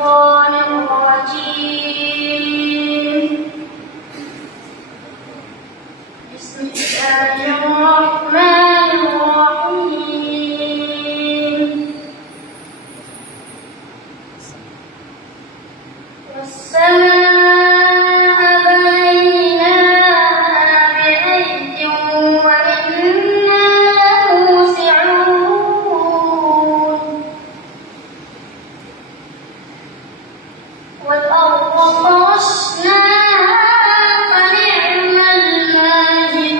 الشيطان الرجيم. بسم الله الرحمن الرحيم. والسماء بنيناها بأيد وإنا لموسعون. والأرض فرشناها فنعم الماهدون.